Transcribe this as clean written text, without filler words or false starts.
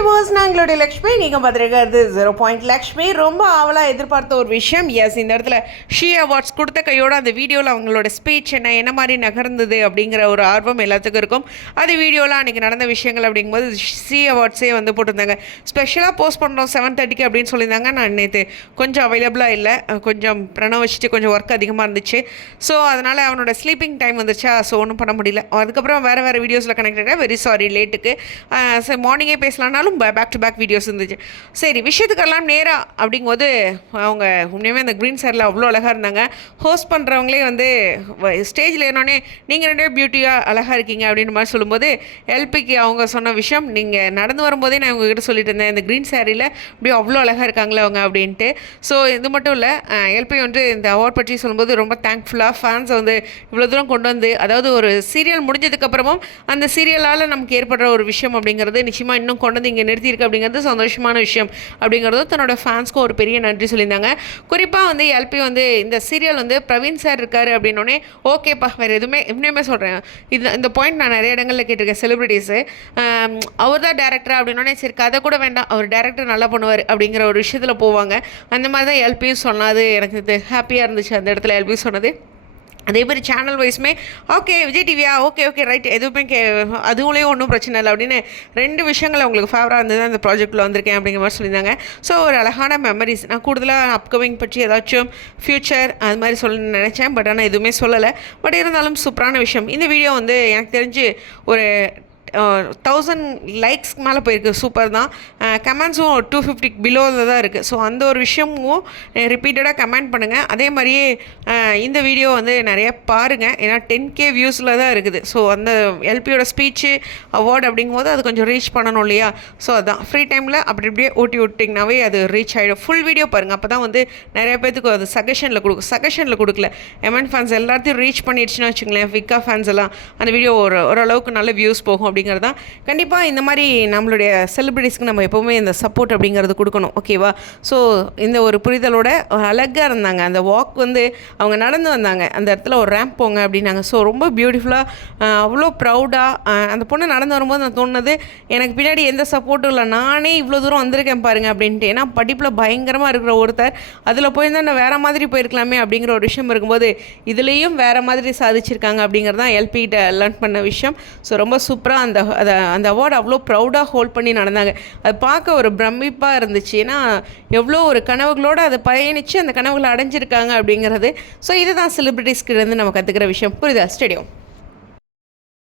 Viewers நாங்களுடைய Lakshmi நீங்கள் பார்த்துருக்கிறது 0 லக்ஷ்மி ரொம்ப ஆவலாக எதிர்பார்த்த ஒரு விஷயம். எஸ், இந்த இடத்துல ஷீ அவார்ட்ஸ் கொடுத்த கையோடு அந்த வீடியோவில் அவங்களோட ஸ்பீச் என்ன மாதிரி நகர்ந்தது அப்படிங்கிற ஒரு ஆர்வம் எல்லாத்துக்கும் இருக்கும். அது வீடியோவில் அன்றைக்கி நடந்த விஷயங்கள் அப்படிங்கும்போது ஷீ அவார்ட்ஸே வந்து போட்டிருந்தாங்க. ஸ்பெஷலாக போஸ்ட் பண்ணுறோம் 7:30 அப்படின்னு சொல்லியிருந்தாங்க. நான் நேற்று கொஞ்சம் அவைலபிளாக இல்லை, கொஞ்சம் பிரணவ் வச்சுட்டு கொஞ்சம் ஒர்க் அதிகமாக இருந்துச்சு. ஸோ அதனால் அவனோட ஸ்லீப்பிங் டைம் வந்துச்சா, ஸோ ஒன்றும் பண்ண முடியல. அதுக்கப்புறம் வேறு வீடியோஸில் கனெக்டடாக வெரி சாரி லேட்டுக்கு. மார்னிங்கே பேசலான்னாலும் பேக் டு பேக் வீடியோஸ் இருந்துச்சு. சரி, விஷயத்துக்கெல்லாம் நேராக அப்படிங்கும்போது அவங்க உண்மையுமே அந்த க்ரீன் சாரில் அவ்வளோ அழகாக இருந்தாங்க. ஹோஸ்ட் பண்ணுறவங்களே வந்து ஸ்டேஜில் ஏன்னோடனே நீங்கள் ரெண்டே பியூட்டியாக அழகாக இருக்கீங்க அப்படின்ற மாதிரி சொல்லும்போது எல்பிக்கு அவங்க சொன்ன விஷயம், நீங்கள் நடந்து வரும்போதே நான் உங்ககிட்ட சொல்லிட்டு இருந்தேன், இந்த க்ரீன் சாரியில் அப்படியே அவ்வளோ அழகாக இருக்காங்களே அவங்க அப்படின்ட்டு. ஸோ இது மட்டும் இல்லை, எல்பி வந்து இந்த அவார்ட் பற்றி சொல்லும்போது ரொம்ப தேங்க்ஃபுல்லாக ஃபேன்ஸை வந்து இவ்வளோ தூரம் கொண்டு வந்து, அதாவது ஒரு சீரியல் முடிஞ்சதுக்கப்புறமும் அந்த சீரியலால் நமக்கு ஏற்படுற ஒரு விஷயம் அப்படிங்கிறது நிச்சயமாக இன்னும் கொண்டு வந்து இங்கே நிறுத்தியிருக்கு அப்படிங்கிறது சந்தோஷமான விஷயம் அப்படிங்கிறது தன்னோட ஃபேன்ஸ்க்கும் ஒரு பெரிய நன்றி சொல்லியிருந்தாங்க. குறிப்பாக வந்து எல்பி வந்து இந்த சீரியல் வந்து பிரவீன் சார் இருக்கார் அப்படின்னோடனே ஓகேப்பா, வேறு எதுவுமே இன்னுமே சொல்கிறேன், இந்த பாயிண்ட் நான் நிறைய இடங்களில் கேட்டிருக்கேன். செலிப்ரிட்டிஸு அவர் தான் டேரக்டர் அப்படின்னோடனே சரி கதை கூட வேண்டாம், அவர் டேரக்டர் நல்லா பண்ணுவார் அப்படிங்கிற ஒரு விஷயத்தில் போவாங்க. அந்த மாதிரி தான் எல்பியும் சொன்னாது. எனக்கு இது ஹாப்பியாக இருந்துச்சு அந்த இடத்துல எல்பி சொன்னது. அதே மாதிரி சேனல் வைஸுமே ஓகே விஜய் டிவியா, ஓகே ரைட், எதுவுமே அதுவுலேயும் ஒன்றும் பிரச்சனை இல்லை அப்படின்னு 2 விஷயங்கள் அவங்களுக்கு ஃபேவராக இருந்தது அந்த ப்ராஜெக்ட்டில் வந்திருக்கேன் அப்படிங்கிற மாதிரி சொல்லியிருந்தாங்க. ஸோ ஒரு அழகான மெமரிஸ். நான் கூடுதலாக அப்கமிங் பற்றி ஏதாச்சும் ஃப்யூச்சர் அது மாதிரி சொல்லணும்னு நினச்சேன், பட் ஆனால் எதுவுமே சொல்லலை. பட் இருந்தாலும் சூப்பரான விஷயம். இந்த வீடியோ வந்து எனக்கு தெரிஞ்சு ஒரு 1000 லைக்ஸ்க்கு மேலே போயிருக்கு. சூப்பர் தான். கமெண்ட்ஸும் 250 பிலோவில் தான் இருக்குது. ஸோ அந்த ஒரு விஷயமும் ரிப்பீட்டடாக கமெண்ட் பண்ணுங்கள். அதே மாதிரியே இந்த வீடியோ வந்து நிறைய பாருங்கள், ஏன்னா 10K வியூஸில் தான் இருக்குது. ஸோ அந்த எல்பியோட ஸ்பீச்சு அவார்டு அப்படிங்கும்போது அது கொஞ்சம் ரீச் பண்ணணும் இல்லையா? ஸோ அதான் ஃப்ரீ டைமில் அப்படி இப்படியே ஓட்டி விட்டிங்கனாவே அது ரீச் ஆகிடும். ஃபுல் வீடியோ பாருங்கள், அப்போ தான் வந்து நிறைய பேர்த்துக்கு அது சஜஷனில் கொடுக்கல. எம்என் ஃபேன்ஸ் எல்லாத்தையும் ரீச் பண்ணிடுச்சுன்னு வச்சுங்களேன், விக்கா ஃபேன்ஸ் எல்லாம் அந்த வீடியோ ஓரளவுக்கு நல்ல வியூஸ் போகும் அப்படிங்கிறது தான். கண்டிப்பாக இந்த மாதிரி நம்மளுடைய செலிப்ரிட்டிஸ்க்கு நம்ம எப்போவுமே இந்த சப்போர்ட் அப்படிங்கிறது கொடுக்கணும், ஓகேவா? ஸோ இந்த ஒரு புரிதலோட அழகாக இருந்தாங்க. அந்த வாக் வந்து அவங்க நடந்து வந்தாங்க, அந்த இடத்துல ஒரு ரேம்ப் போங்க அப்படின்னாங்க. ஸோ ரொம்ப பியூட்டிஃபுல்லாக, அவ்வளோ ப்ரௌடாக அந்த பொண்ணு நடந்து வரும்போது நான் தோணுது, எனக்கு பின்னாடி எந்த சப்போர்ட்டும் இல்லை, நானே இவ்வளோ தூரம் வந்திருக்கேன் பாருங்கள் அப்படின்ட்டு. ஏன்னா படிப்பில் பயங்கரமாக இருக்கிற ஒருத்தர் அதில் போயிருந்தால் நான் வேறு மாதிரி போயிருக்கலாமே அப்படிங்கிற ஒரு விஷயம் இருக்கும்போது இதுலேயும் வேறு மாதிரி சாதிச்சிருக்காங்க அப்படிங்கிறது தான் எல்பிகிட்ட லேர்ன் பண்ண விஷயம். ஸோ ரொம்ப சூப்பராக அந்த அவார்டு அவ்வளோ ப்ரௌடாக ஹோல்ட் பண்ணி நடந்தாங்க. அது பார்க்க ஒரு பிரமிப்பாக இருந்துச்சு. ஏன்னா எவ்வளோ ஒரு கனவுகளோடு அதை பயணித்து அந்த கனவுகளை அடைஞ்சிருக்காங்க அப்படிங்கிறது. ஸோ இதுதான் செலிப்ரிட்டிஸ்கிட்ட இருந்து நம்ம கற்றுக்கிற விஷயம். புரியுதா? ஸ்டேடியம்